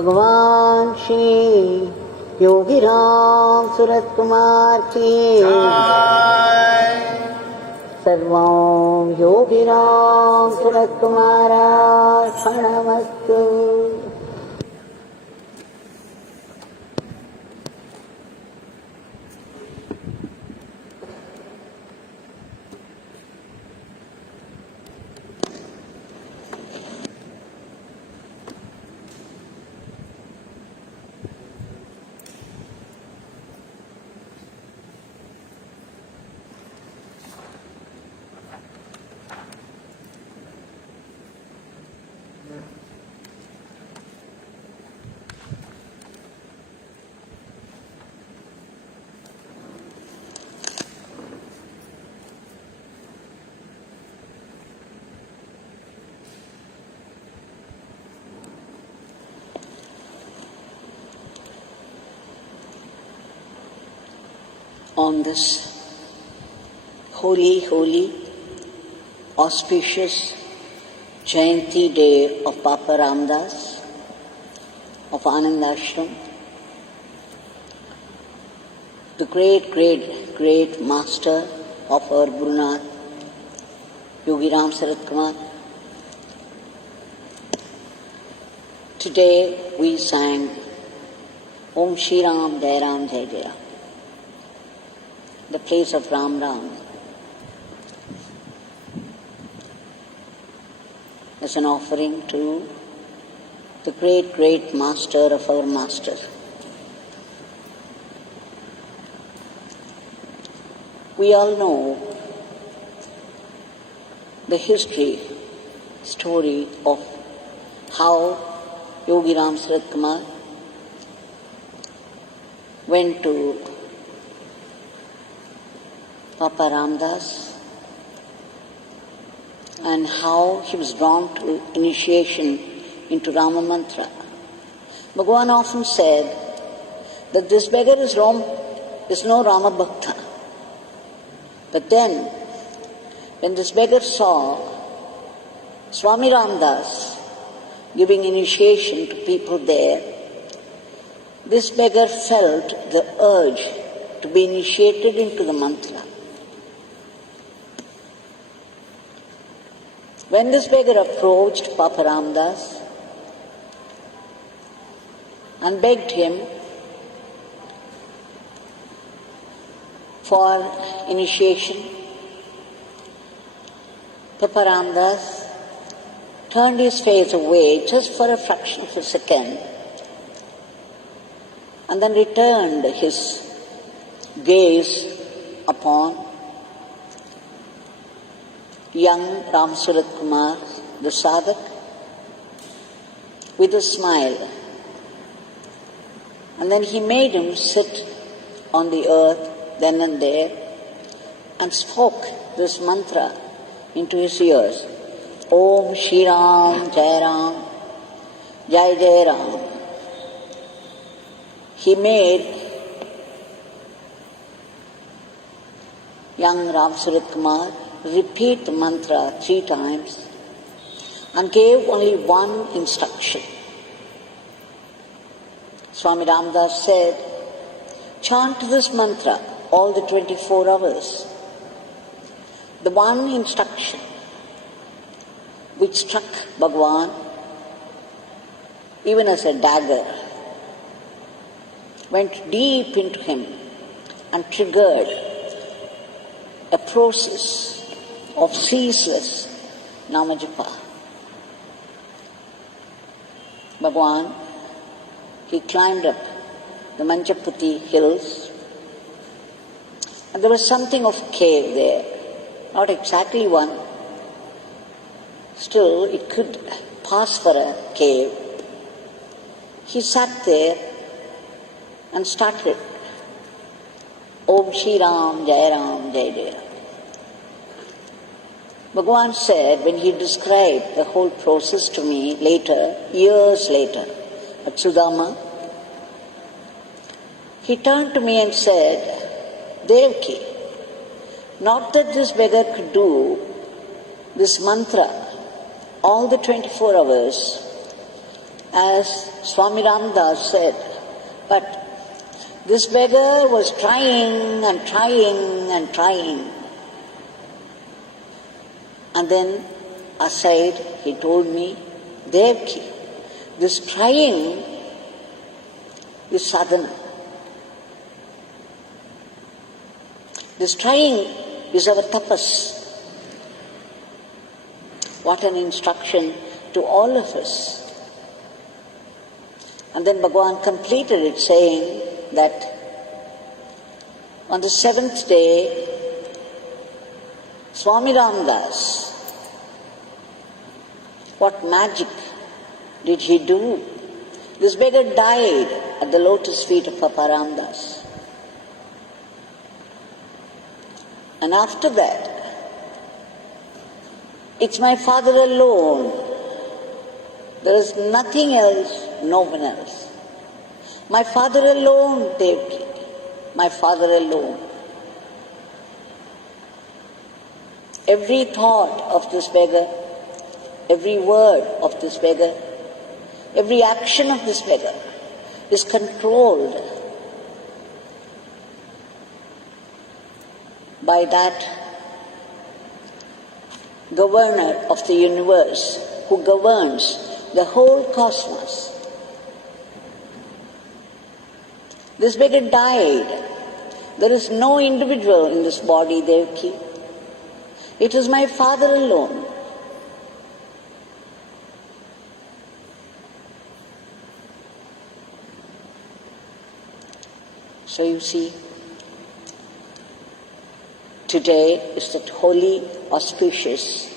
Bhagwan Shri Yogi Ramsuratkumar ki Sarvam Yogi Ramsuratkumar Ashramastu. On this holy, auspicious Jayanti day of Papa Ramdas, of Anandashram, the great master of our Gurunath, Yogi Ramsuratkumar. Today we sang Om Shri Ram, Jayarama, Jayarama, the place of Ram Ram, as an offering to the great master of our master. We all know the story of how Yogi Ramsuratkumar went to Papa Ramdas and how he was drawn to initiation into Rama mantra. Bhagwan often said that this beggar is no Rama Bhakta. But then, when this beggar saw Swami Ramdas giving initiation to people there, this beggar felt the urge to be initiated into the mantra. When this beggar approached Papa Ramdas and begged him for initiation, Papa Ramdas turned his face away just for a fraction of a second and then returned his gaze upon young Ramsuratkumar, the sadhak, with a smile. And then he made him sit on the earth then and there and spoke this mantra into his ears. Om Shri Ram, Jayarama, Jayarama. He made young Ramsuratkumar repeat the mantra 3 times and gave only one instruction. Swami Ramdas said, chant this mantra all the 24 hours. The one instruction which struck Bhagwan even as a dagger went deep into him and triggered a process of ceaseless namajapa. Bhagwan, he climbed up the Manchaputi hills, and there was something of cave there, not exactly one, still it could pass for a cave. He sat there and started Om Shri Ram, Jayarama, Jayarama. Bhagwan said, when he described the whole process to me later, years later, at Sudama, he turned to me and said, Devaki, not that this beggar could do this mantra all the 24 hours, as Swami Ramdas said, but this beggar was trying and trying and trying. And then aside he told me, Devaki, this trying is sadhana. This trying is our tapas. What an instruction to all of us. And then Bhagwan completed it saying that on the seventh day, Swami Ramdas, what magic did he do? This beggar died at the lotus feet of Papa Ramdas. And after that, it's my father alone. There is nothing else, no one else. My father alone, Devaki. My father alone. Every thought of this beggar, every word of this beggar, every action of this beggar is controlled by that governor of the universe who governs the whole cosmos. This beggar died. There is no individual in this body, Devaki. It is my father alone. So you see, today is that holy, auspicious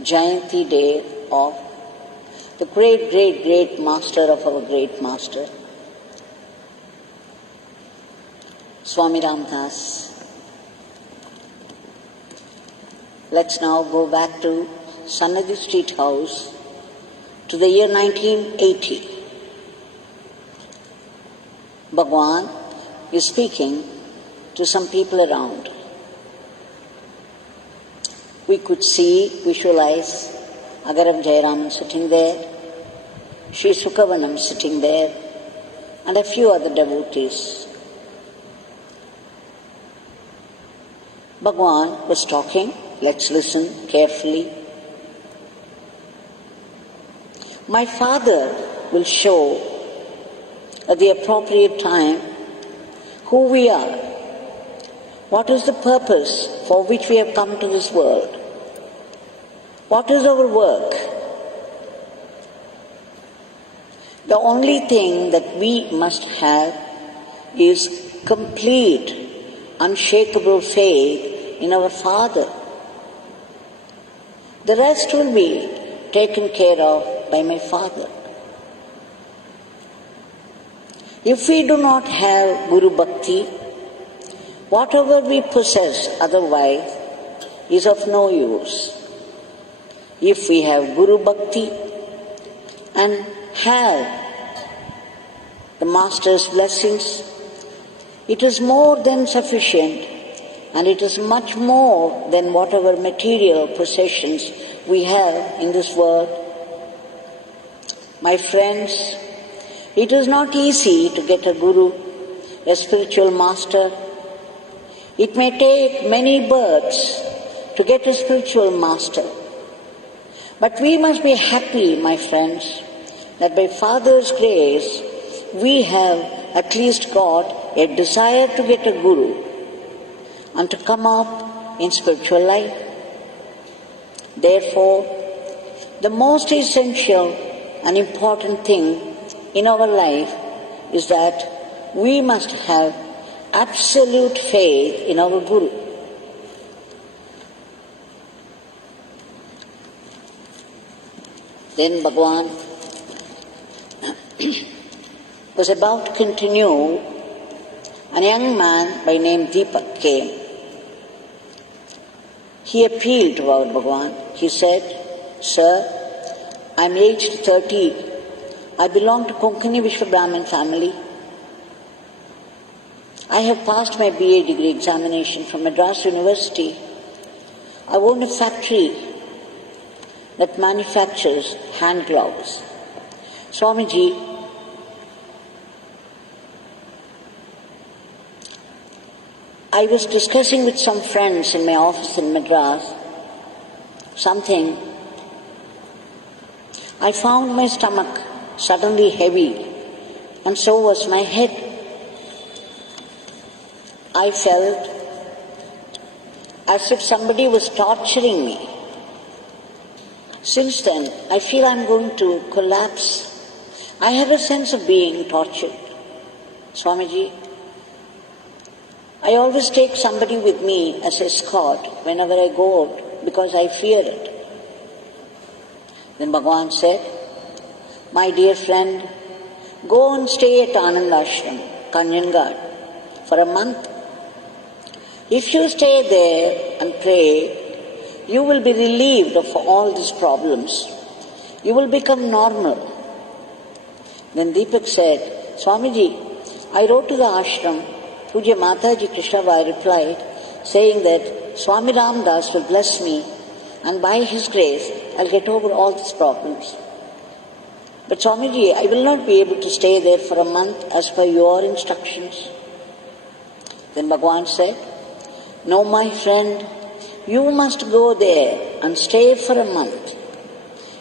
Jayanti day of the great, great, great master of our great master, Swami Ramdas. Let's now go back to Sannidhi Street House to the year 1980. Bhagwan is speaking to some people around. We could see, visualize Agaram Jayarama sitting there, Shri Sukhavanam sitting there, and a few other devotees. Bhagwan was talking. Let's listen carefully. My father will show at the appropriate time who we are, what is the purpose for which we have come to this world, what is our work. The only thing that we must have is complete, unshakable faith in our Father. The rest will be taken care of by my Father. If we do not have Guru Bhakti, whatever we possess otherwise is of no use. If we have Guru Bhakti and have the Master's blessings, it is more than sufficient, and it is much more than whatever material possessions we have in this world. My friends, it is not easy to get a guru, a spiritual master. It may take many births to get a spiritual master. But we must be happy, my friends, that by Father's grace we have at least got a desire to get a guru and to come up in spiritual life. Therefore, the most essential and important thing in our life is that we must have absolute faith in our Guru. Then Bhagwan was about to continue. A young man by name Deepak came. He appealed to our Bhagwan. He said, "Sir, I am aged 30. I belong to Konkani Vishwa Brahmin family. I have passed my BA degree examination from Madras University. I own a factory that manufactures hand gloves. Swamiji, I was discussing with some friends in my office in Madras something. I found my stomach suddenly heavy, and so was my head. I felt as if somebody was torturing me. Since then, I feel I'm going to collapse. I have a sense of being tortured. Swamiji, I always take somebody with me as escort whenever I go out because I fear it. Then Bhagwan said, my dear friend, go and stay at Anandashram, Kanjangad, for a month. If you stay there and pray, you will be relieved of all these problems. You will become normal. Then Deepak said, Swamiji, I wrote to the ashram. Puja Mataji Krishnabai replied, saying that Swami Ramdas will bless me and by his grace I'll get over all these problems. But Swamiji, I will not be able to stay there for a month as per your instructions. Then Bhagwan said, no, my friend, you must go there and stay for a month.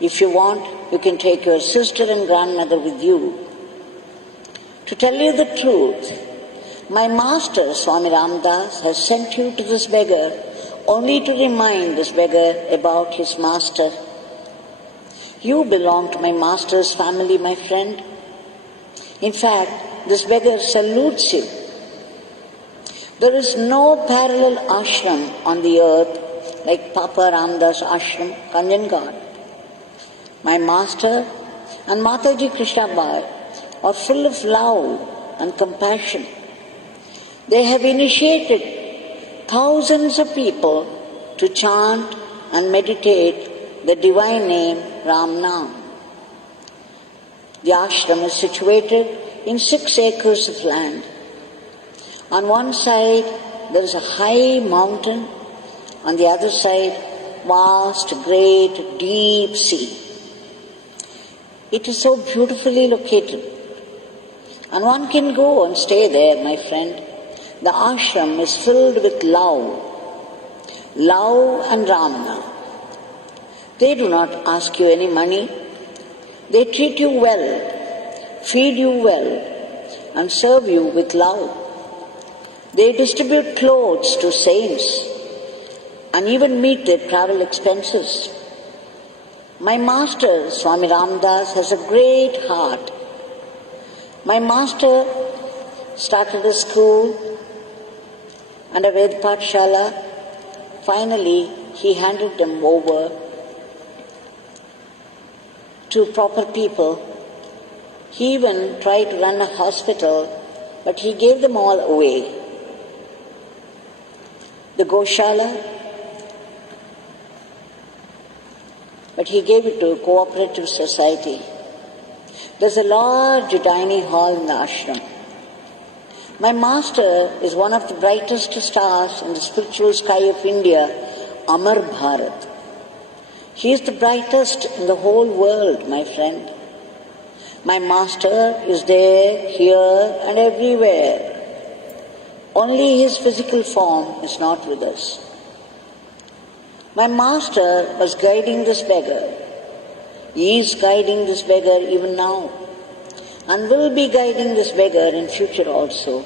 If you want, you can take your sister and grandmother with you. To tell you the truth, my master, Swami Ramdas, has sent you to this beggar only to remind this beggar about his master. You belong to my master's family, my friend. In fact, this beggar salutes you. There is no parallel ashram on the earth like Papa Ramdas Ashram, Kanjangad. My master and Mataji Krishnabai are full of love and compassion. They have initiated thousands of people to chant and meditate the divine name Rama Nama. The ashram is situated in 6 acres of land. On one side there is a high mountain, on the other side vast, great, deep sea. It is so beautifully located, and one can go and stay there, my friend. The ashram is filled with love and Ramana. They do not ask you any money. They treat you well, feed you well, and serve you with love. They distribute clothes to saints and even meet their travel expenses. My master, Swami Ramdas, has a great heart. My master started a school and a Ved Pathshala. Finally, he handed them over to proper people. He even tried to run a hospital, but he gave them all away. The Goshala, but he gave it to a cooperative society. There's a large dining hall in the ashram. My master is one of the brightest stars in the spiritual sky of India, Amar Bharat. He is the brightest in the whole world, my friend. My master is there, here and everywhere. Only his physical form is not with us. My master was guiding this beggar. He is guiding this beggar even now, and will be guiding this beggar in future also.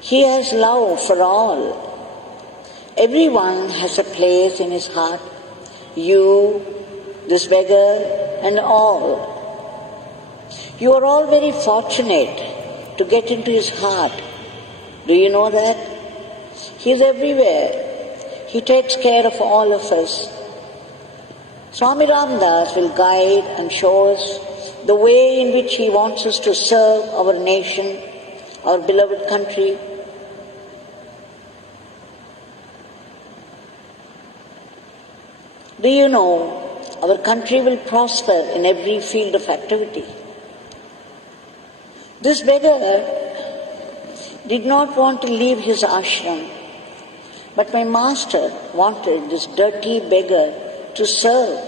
He has love for all. Everyone has a place in his heart. You, this beggar, and all. You are all very fortunate to get into his heart. Do you know that? He is everywhere. He takes care of all of us. Swami Ramdas will guide and show us the way in which he wants us to serve our nation, our beloved country. Do you know, our country will prosper in every field of activity. This beggar did not want to leave his ashram, but my master wanted this dirty beggar to serve,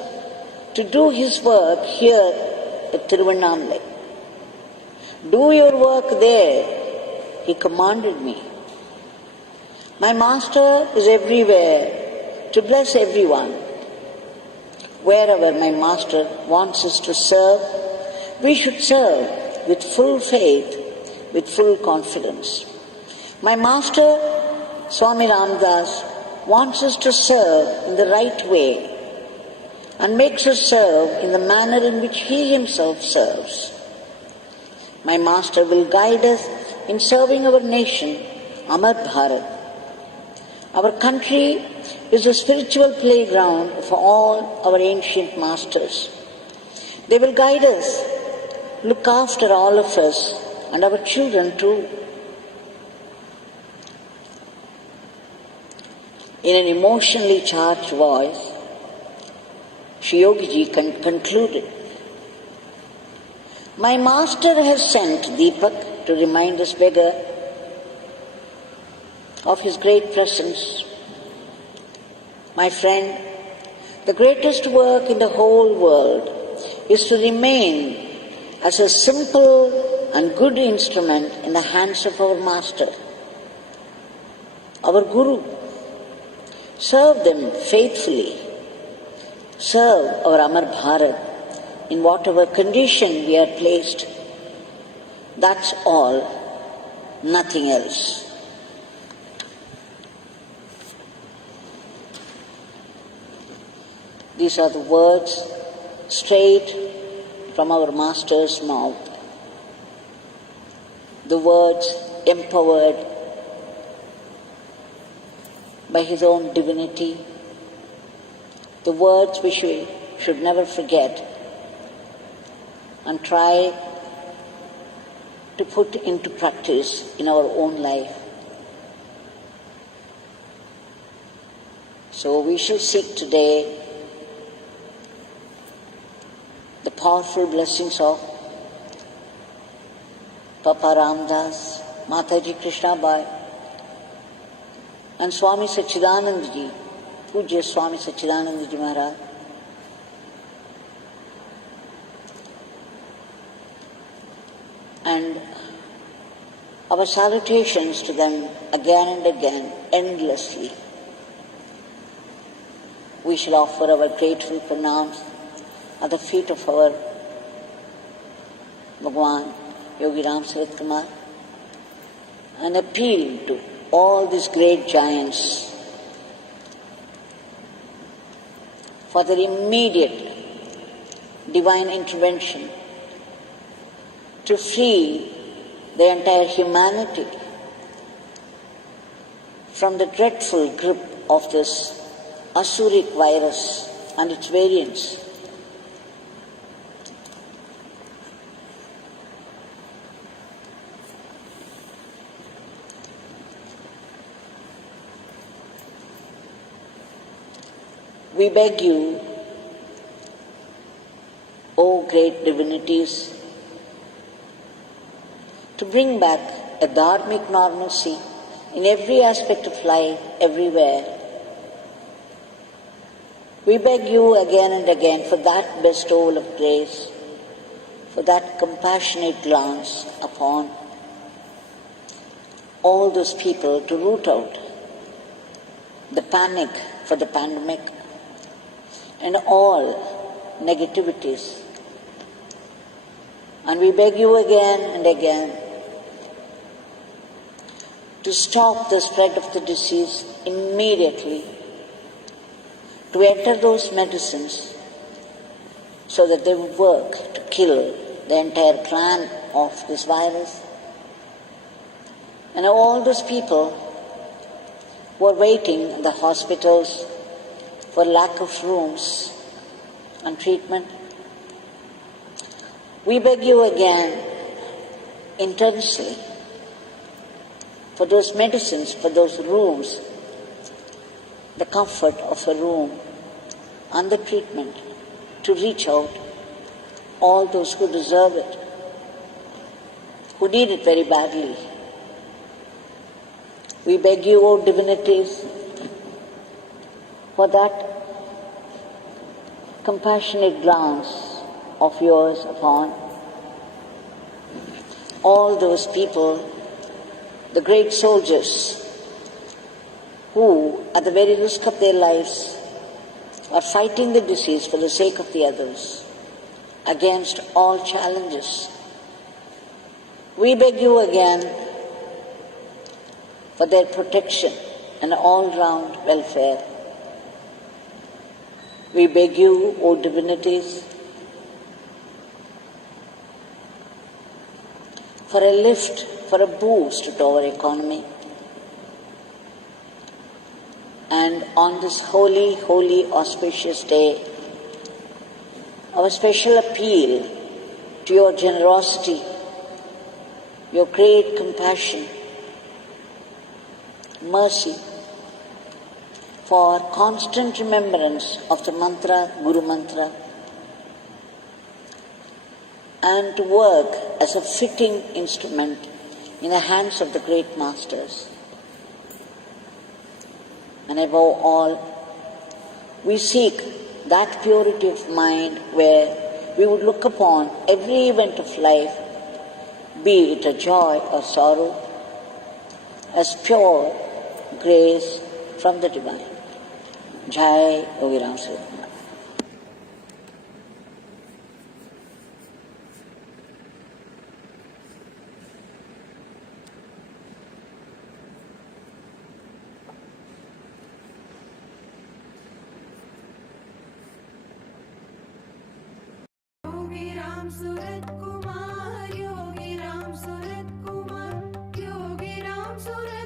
to do his work here at Tiruvannamalai. Do your work there, he commanded me. My master is everywhere to bless everyone. Wherever my master wants us to serve, we should serve with full faith, with full confidence. My master, Swami Ramdas, wants us to serve in the right way and makes us serve in the manner in which he himself serves. My master will guide us in serving our nation, Amar Bharat. Our country is a spiritual playground for all our ancient masters. They will guide us, look after all of us and our children too. In an emotionally charged voice, Shri Yogi Ji concluded, my master has sent Deepak to remind this beggar of his great presence. My friend, the greatest work in the whole world is to remain as a simple and good instrument in the hands of our master, our Guru. Serve them faithfully. Serve our Amar Bharat in whatever condition we are placed. That's all, nothing else. These are the words straight from our Master's mouth. The words empowered by his own divinity. The words which we should never forget and try to put into practice in our own life. So we shall seek today the powerful blessings of Papa Ramdas, Mataji Krishnabai, and Swami Sachidanandaji, Pujya Swami Sachidanandaji Maharaj. And our salutations to them again and again, endlessly. We shall offer our grateful pranams at the feet of our Bhagwan, Yogi Ramsuratkumar, and appeal to all these great giants for their immediate divine intervention to free the entire humanity from the dreadful grip of this Asuric virus and its variants. We beg you, O great divinities, to bring back a dharmic normalcy in every aspect of life, everywhere. We beg you again and again for that bestowal of grace, for that compassionate glance upon all those people to root out the panic for the pandemic and all negativities. And we beg you again and again to stop the spread of the disease immediately, to enter those medicines so that they will work to kill the entire clan of this virus. And all those people who are waiting in the hospitals for lack of rooms and treatment, we beg you again intensely for those medicines, for those rooms, the comfort of a room and the treatment, to reach out all those who deserve it, who need it very badly. We beg you, O divinities, for that compassionate glance of yours upon all those people, the great soldiers, who, at the very risk of their lives, are fighting the disease for the sake of the others, against all challenges. We beg you again for their protection and all-round welfare. We beg you, O divinities, for a lift, for a boost to our economy. And on this holy, holy, auspicious day, our special appeal to your generosity, your great compassion, mercy, for constant remembrance of the mantra, Guru Mantra, and to work as a fitting instrument in the hands of the great masters. And above all, we seek that purity of mind where we would look upon every event of life, be it a joy or sorrow, as pure grace from the Divine. Jai Yogi Ramsuratkumar. Yogi Ramsuratkumar, Yogi Ramsuratkumar, Yogi Ramsuratkumar.